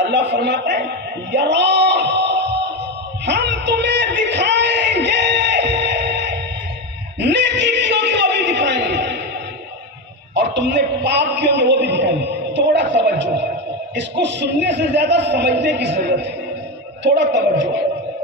اللہ فرماتا ہے یرا، ہم تمہیں دکھائیں گے، نیکی کی ہوگی وہ بھی دکھائیں گے، اور تم نے پاپ کی ہوگی وہ بھی دکھائیں گے۔ تھوڑا توجہ، اس کو سننے سے زیادہ سمجھنے کی ضرورت ہے، تھوڑا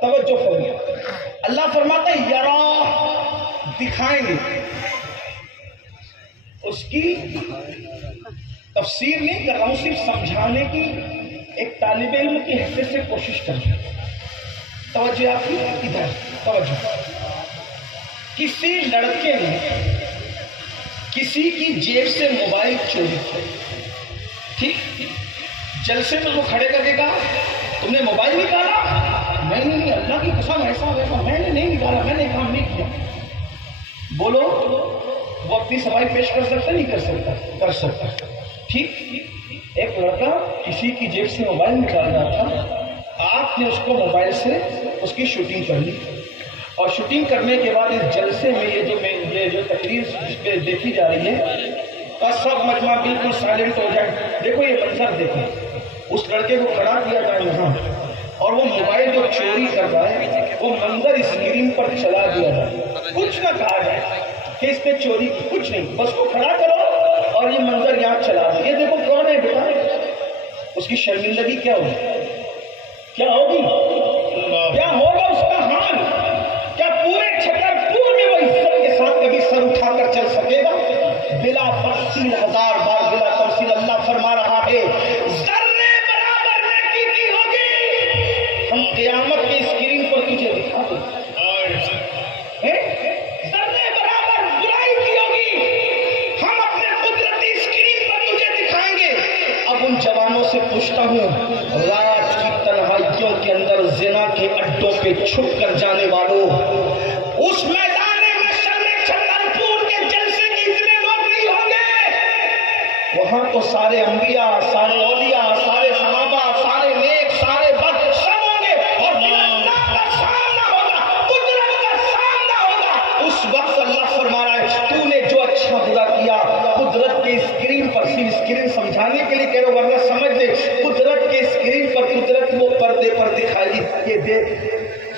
توجہ فرمائیں۔ اللہ فرماتا ہے یرا، دکھائیں گے۔ اس کی تفسیر نہیں کر رہا ہوں، صرف سمجھانے کی ایک طالب علم کی حیثیت سے کوشش کر رہا ہوں۔ توجہ آپ کی ادھر توجہ۔ کسی لڑکے نے کسی کی جیب سے موبائل چوری کیا، ٹھیک، جلسے میں وہ کھڑے کر کے کہا تم نے موبائل نکالا؟ میں نہیں، اللہ کی قسم ایسا ویسا میں نے نہیں نکالا، میں نے کام نہیں کیا۔ بولو وہ اپنی صفائی پیش کر سکتا نہیں کر سکتا؟ کر سکتا۔ ٹھیک، ایک لڑکا کسی کی جیب سے موبائل نکال رہا تھا، آپ نے اس کو موبائل سے اس کی شوٹنگ کر لی، اور شوٹنگ کرنے کے بعد اس جلسے میں یہ جو تقریر دیکھی جا رہی ہے، سب مجمع بالکل سائلنٹ ہو جائے۔ دیکھو یہ منظر دیکھیں، اس لڑکے کو کھڑا کیا جائے یہاں، اور وہ موبائل جو چوری کر رہا ہے وہ منظر اسکرین پر چلا دیا جائے، کچھ نہ کہا جائے کہ اس نے چوری کی، کچھ نہیں، بس کو کھڑا کرو اور یہ منظر یہاں چلا دو۔ یہ دیکھو کون ہے بیٹا، اس کی شرمندگی کیا ہوگی؟ کیا ہوگی؟ کیا ہوگا اس کا حال؟ کیا پورے چھترپور میں وہ عزت کے ساتھ کبھی سر اٹھا کر چل سکے گا؟ بلا تفصیل، ہزار بار بلا تفصیل اللہ فرما رہا ہے ذرے برابر نیکی کی ہوگی ہم قیامت کے اسکرین پر تجھے دکھا دیں، ذرے برابر برائی کی ہوگی ہم اپنے قدرتی اسکرین پر تجھے دکھائیں گے۔ اب ان جوانوں سے پوچھتا ہوں، رات کی تنہائیوں کے اندر زنا کے اڈوں پہ چھپ کر جانے والوں، اس میدان محشر میں چھترپور کے جلسے کے اتنے لوگ نہیں ہوں گے، وہاں تو سارے انبیاء، سارے اولیاء، سارے صحابہ، سارے نیک، سارے بد سب ہوں گے، اور اللہ کا سامنا ہوگا، قدرت کا سامنا ہوگا۔ اس وقت اللہ فرما رہا ہے تو نے جو اچھا برا کیا قدرت کے اسکرین پر، صرف اسکرین سمجھانے کے لیے کہہ رہا ہوں ورنہ سمجھ لے، قدرت کے اسکرین پر قدرت وہ پردے پر دکھائی یہ دیکھ۔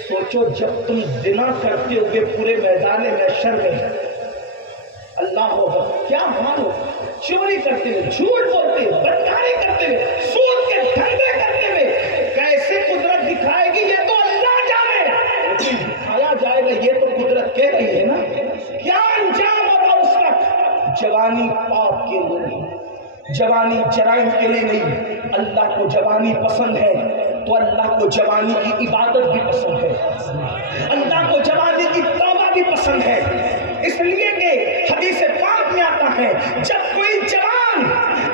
سوچو جب تم زنا کرتے ہوئے پورے میدان محشر میں اللہ ہوگا کیا حال ہو، چوری کرتے ہوئے، جھوٹ بولتے ہوئے، بدکاری کرتے ہوئے، سود کے دھندے کرتے ہوئے، کیسے قدرت دکھائے گی یہ تو اللہ جانے، لیکن دکھایا جائے گا یہ تو قدرت کہہ رہی ہے نا۔ کیا انجام ہوگا اس وقت؟ جوانی پاپ کے لیے نہیں، جوانی جرائم کے لیے نہیں، اللہ کو جوانی پسند ہے تو اللہ کو جوانی کی عبادت بھی پسند ہے، اللہ کو جوانی کی توبہ بھی پسند ہے، اس لیے کہ حدیث پاک میں آتا ہے جب کوئی جوان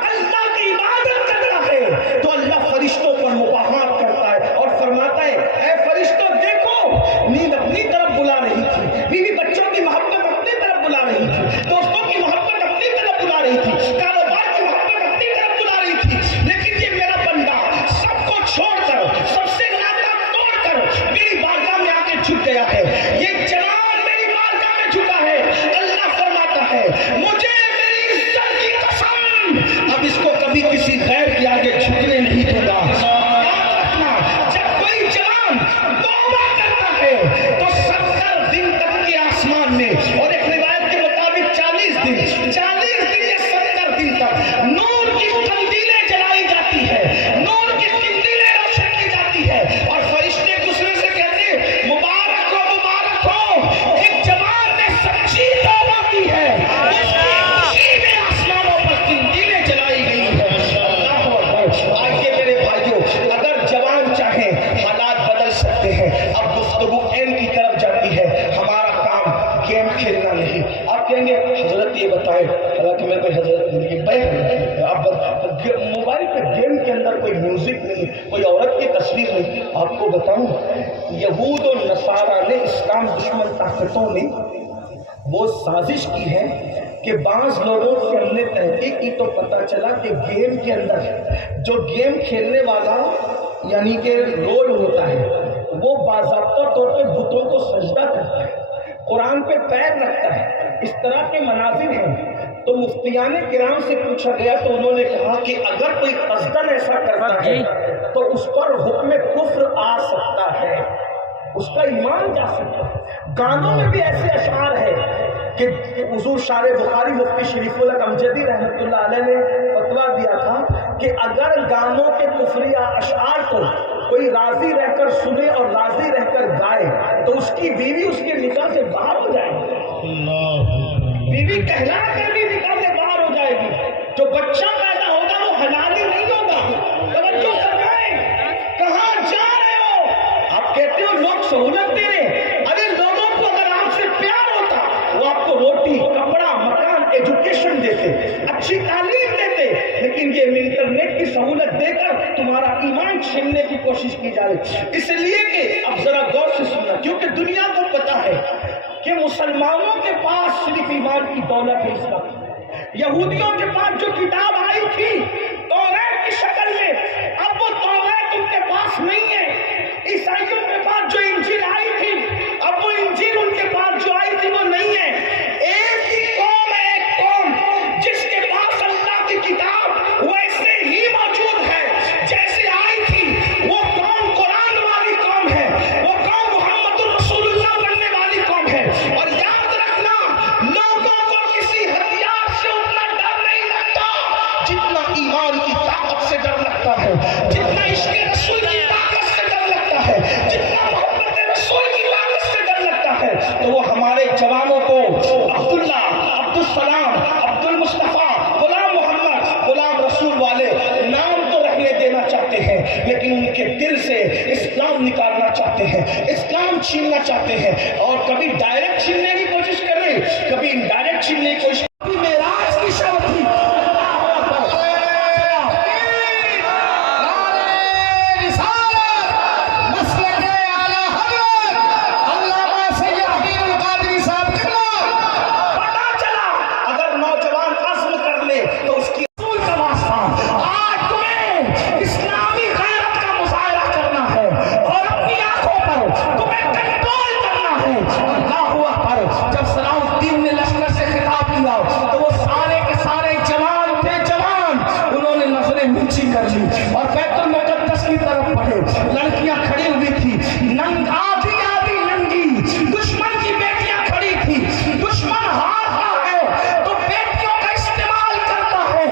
اللہ کی عبادت کر رہا ہے تو اللہ فرشتوں پر مباحثات کرتا ہے اور فرماتا ہے اے فرشتوں دیکھو، نیند اپنی طرف بلا رہی تھی، بیوی بچوں کی محبت اپنی طرف بلا رہی تھی، دوستوں کی محبت اپنی طرف بلا رہی تھی، کاروبار کی محبت اپنی طرف بلا رہی تھی، لیکن یہ میرا بندہ سب کو چھوڑ کر، سب سے ناتا توڑ کر میری بارگاہ میں آ کے جھک گیا ہے، یہ جوان میری بارگاہ میں جھکا ہے۔ اللہ فرماتا ہے مجھے میری عزت کی قسم اب اس کو کبھی کسی غیر کے آگے جھکنے نہیں دوں گا۔ یاد رکھنا جب کوئی جوان توبہ کرتا ہے تو 70 دن تک کے آسمان میں، اور ایک روایت کے مطابق 40 دن یا 70 دن تک نور کی قندیلیں جلائی جاتی ہے، نور کی قندیلیں روشن کی جاتی ہے، اور فرشتے دوسرے سے کہتے ہیں مبارک ہو ایک جوان نے سچی توبہ کی ہے، اس کی خوشی میں آسمانوں پر قندیلیں جلائی گئی ہے۔ اللہ اکبر۔ آئیے میرے بھائیوں، اگر جوان چاہیں حالات بدل سکتے ہیں۔ اب گفتگو این کی طرف جاتی ہے، ہمارا کام گیم کھیلنا نہیں۔ آپ کہیں گے حضرت یہ بتائیں، حالانکہ میں کوئی حضرت نہیں، آپ موبائل پہ گیم کے اندر کوئی میوزک نہیں، کوئی عورت کی تصویر نہیں۔ آپ کو بتاؤں یہود و نصارہ نے، اسلام دشمن طاقتوں نے وہ سازش کی ہے کہ بعض لوگوں سے ہم نے تحقیق کی تو پتہ چلا کہ گیم کے اندر جو گیم کھیلنے والا یعنی کہ رول ہوتا ہے وہ باضابطہ طور پہ بتوں کو سجدہ کرتا ہے، قرآن پہ پیر رکھتا ہے، اس طرح کے مناظر ہیں۔ تو مفتیان کرام سے پوچھا گیا تو انہوں نے کہا کہ اگر کوئی قصدن ایسا کرتا ہے تو اس پر حکم کفر آ سکتا ہے، اس کا ایمان جا سکتا ہے۔ گانوں میں بھی ایسے اشعار ہیں کہ حضور شارح بخاری مفتی شریف الحق امجدی رحمۃ اللہ علیہ نے فتویٰ دیا تھا کہ اگر گانوں کے کفریہ اشعار کو کوئی راضی رہ کر سنے اور راضی رہ کر گائے تو اس کی بیوی اس کے نکاح سے باہر ہو جائے گی، بیوی کہلا کر بھی نکاح سے باہر ہو جائے گی، جو بچہ پیدا ہوگا وہ حلالی نہیں ہوگا۔ توجہ کرائیں، کہاں جا رہے ہو؟ آپ کہتے ہو لوگ سہولت دے رہے، ارے لوگوں کو اگر آپ سے پیار ہوتا وہ آپ کو روٹی، کپڑا، مکان، ایجوکیشن دیتے، اچھی تعلیم دیتے، لیکن یہ انٹرنیٹ کی سہولت دے کر تمہارا ایمان چھیننے کی کوشش کی جا رہی۔ اس لیے کہ اب ذرا غور سے سننا، کیونکہ دنیا کو پتا ہے کہ مسلمانوں کے پاس صرف ایمان کی دولت ہے اس وقت۔ یہودیوں کے پاس جو کتاب آئی تھی توریت کی شکل میں، اب وہ توریت ان کے پاس نہیں ہے۔ عیسائیوں کے پاس جو انجیل آئی تھی اب وہ انجیل ان کے پاس جو آئی تھی وہ نہیں ہے۔ ایک ہی قوم ہے، ایک قوم جس کے پاس اللہ کی کتاب ویسے ہی موجود ہے جیسے آئی تھی۔ وہ قوم قرآن والی قوم ہے، وہ قوم محمد الرسول اللہ بننے والی قوم ہے۔ اور یاد رکھنا، لوگوں کو کسی ہتھیار سے اتنا ڈر نہیں لگتا جتنا ایمان کی طاقت سے ڈر لگتا ہے، جتنا عشق رسول کی طاقت سے ڈر لگتا ہے، جتنا محبت رسول کی طاقت سے ڈر لگتا ہے۔ تو وہ ہمارے جوانوں کو عبداللہ، عبدالسلام، عبدالمصطفیٰ، غلام محمد، غلام رسول والے نام تو رہنے دینا چاہتے ہیں، لیکن ان کے دل سے اسلام نکالنا چاہتے ہیں، اسلام چھیننا چاہتے ہیں، اور کبھی ڈائریکٹ چھیننے کی کوشش کر رہے، کبھی انڈائریکٹ چھیننے کی کوشش۔ معراج کی شب تھی، اور بیت المقدس کی طرف بڑھے، لڑکیاں کھڑی ہوئی تھی، آدھی آدھی ننگی، دشمن کی بیٹیاں کھڑی تھی۔ دشمن ہارتا ہے تو بیٹیوں کا استعمال کرتا ہے،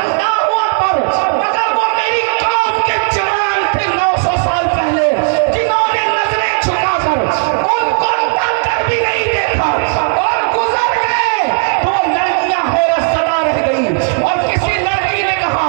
اللہ اکبر، مگر وہ میری قوم کے جوان تھے 900 سال پہلے جنہوں نے نظریں جھکا کر ان کو تک کر بھی نہیں دیکھا اور گزر گئے، تو وہ لڑکیاں حیرت زدہ رہ گئی۔ اور کسی لڑکی نے کہا،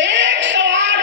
108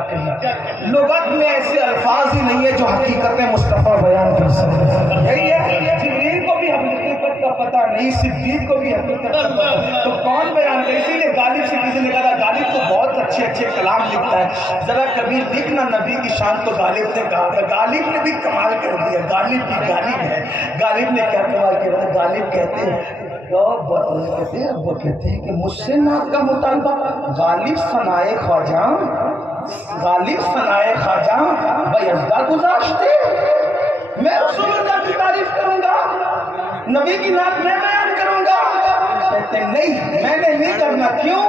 کیا کہیں. لغت میں ایسے الفاظ ہی نہیں ہے جو حقیقت مصطفیٰ بیان کر سکتے. یہی ہے جبریل کو بھی حقیقت کا پتہ نہیں, صدیق کو بھی حقیقت کا پتہ, تو کون بیان کرے. اسی لیے غالب سے کسی نے کہا غالب تو بہت اچھے اچھے کلام لکھتا ہے, ذرا کبھی دیکھنا نبی کی شان. تو غالب نے کہا تھا, غالب نے بھی کمال کر دیا, غالب بھی غالب ہے. غالب نے کیا کمال کیا, غالب کہتے ہیں وہ کہتے ہیں کہ مجھ سے نہ کا مطالبہ. غالب ثنائے خواجہ, غالب ثنائے خواجہ بیزدہ گذاشتے, میں رسول اللہ کی تعریف کروں گا, نبی کی نعت میں بیان کروں گا. کہتے ہیں نہیں, میں نے نہیں کرنا. کیوں؟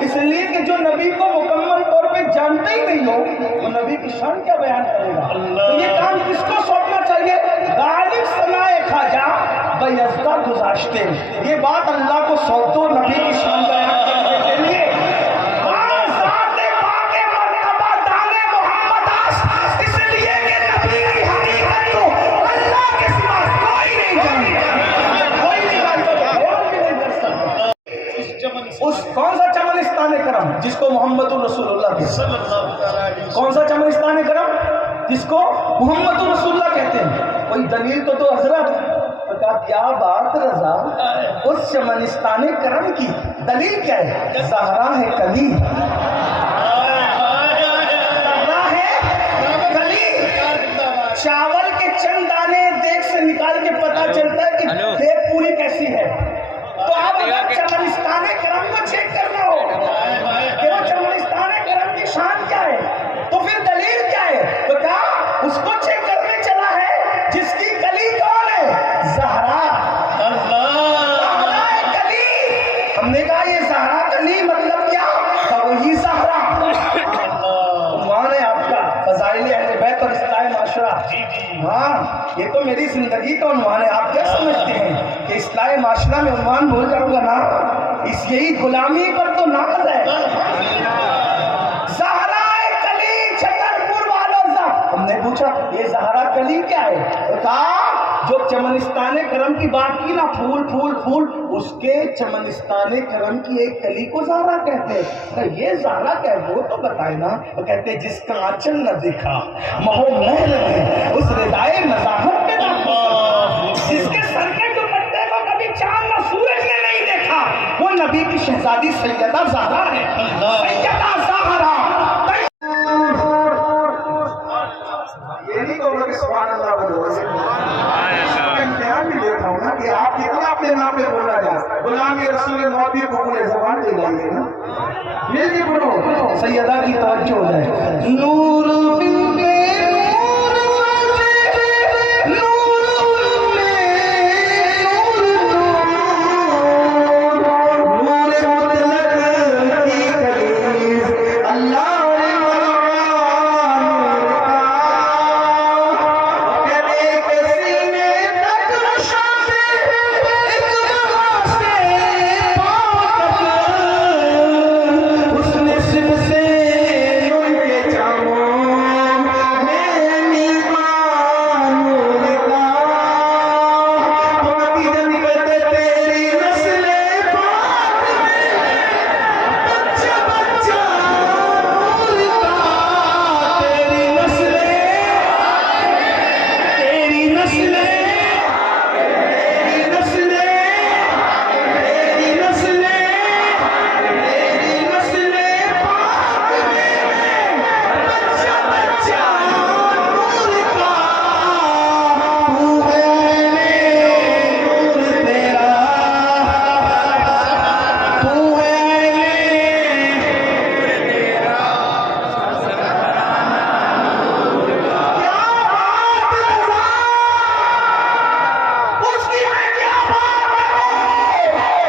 اس لیے کہ جو نبی کو مکمل طور پہ جانتے ہی نہیں ہو وہ نبی کی شان کیا بیان کرے گا. تو یہ کام کس کو سونپنا چاہیے؟ غالب ثنائے خواجہ بیزدہ گذاشتے. یہ بات اللہ کو سونپ دو نبی کی شان بیان کرنے کے لیے. اس کون سا چمنستان کرم جس کو محمد رسول اللہ کہتے ہیں؟ کون سا چمنستان کرم جس کو محمد رسول اللہ کہتے ہیں؟ کوئی دلیل تو حضرت. کہا کیا بات رضا, اس چمنستان کرم کی دلیل کیا ہے؟ زہرا ہے کلی, زہرا ہے کلی. چاول کے چند دانے دیکھ سے نکال کے پتا چلتا ہے کہ دیکھ پوری کیسی ہے. تو اب اگر چمنستان کرم کو چیک کرنا ہو کہ وہ چمنستان کرم کی شان کیا ہے, تو پھر دلیل کیا ہے؟ تو کہا اس کو چیک کرنے چلا ہے جس کی کلی کون ہے؟ زہرا. زہرا کلی. ہم نے کہا یہ زہرا کلی مطلب کیا؟ وہی زہرا. عنوان ہے آپ کا فضائل اہل بیت اور اصلاح معاشرہ. ہاں یہ تو میری زندگی کا عنوان ہے. آپ کیا سمجھتے ہیں کہ اصلاح معاشرہ میں عنوان بھول جاؤں گا نا؟ اس یہی غلامی پر تو ناز ہے. زہرا کلی چھترپور والوں سے ہم نے پوچھا یہ زہرا کلی کیا ہے؟ تو کہا جو چمنستان کرم کی بات کی نا, پھول پھول پھول, اس کے چمنستان کرم کی ایک کلی کو زہرا کہتے ہیں. یہ زہرا کیا ہے وہ تو بتائے نا. وہ کہتے ہیں جس کا آنچل نہ دیکھا مہو محل میں, اس ردائے نزاہت پہ نہ, جس کے سر کے دوپٹے کو کبھی چاند نہ سورج نے نہیں دیکھا, وہ نبی کی شہزادی سیدہ زہرا ہے. سیدہ زہرا. یہ نہیں کہوں کہ سبحان اللہ بولو, امتحان بھی دیکھا ہوں نا کہ آپ کتنا اپنے نام پہ بولا جائے. غلام رسول موتی کو بولے زبان دے جائیے نا, یہ نہیں بولو سیدہ کی توجہ ہو جائے. نور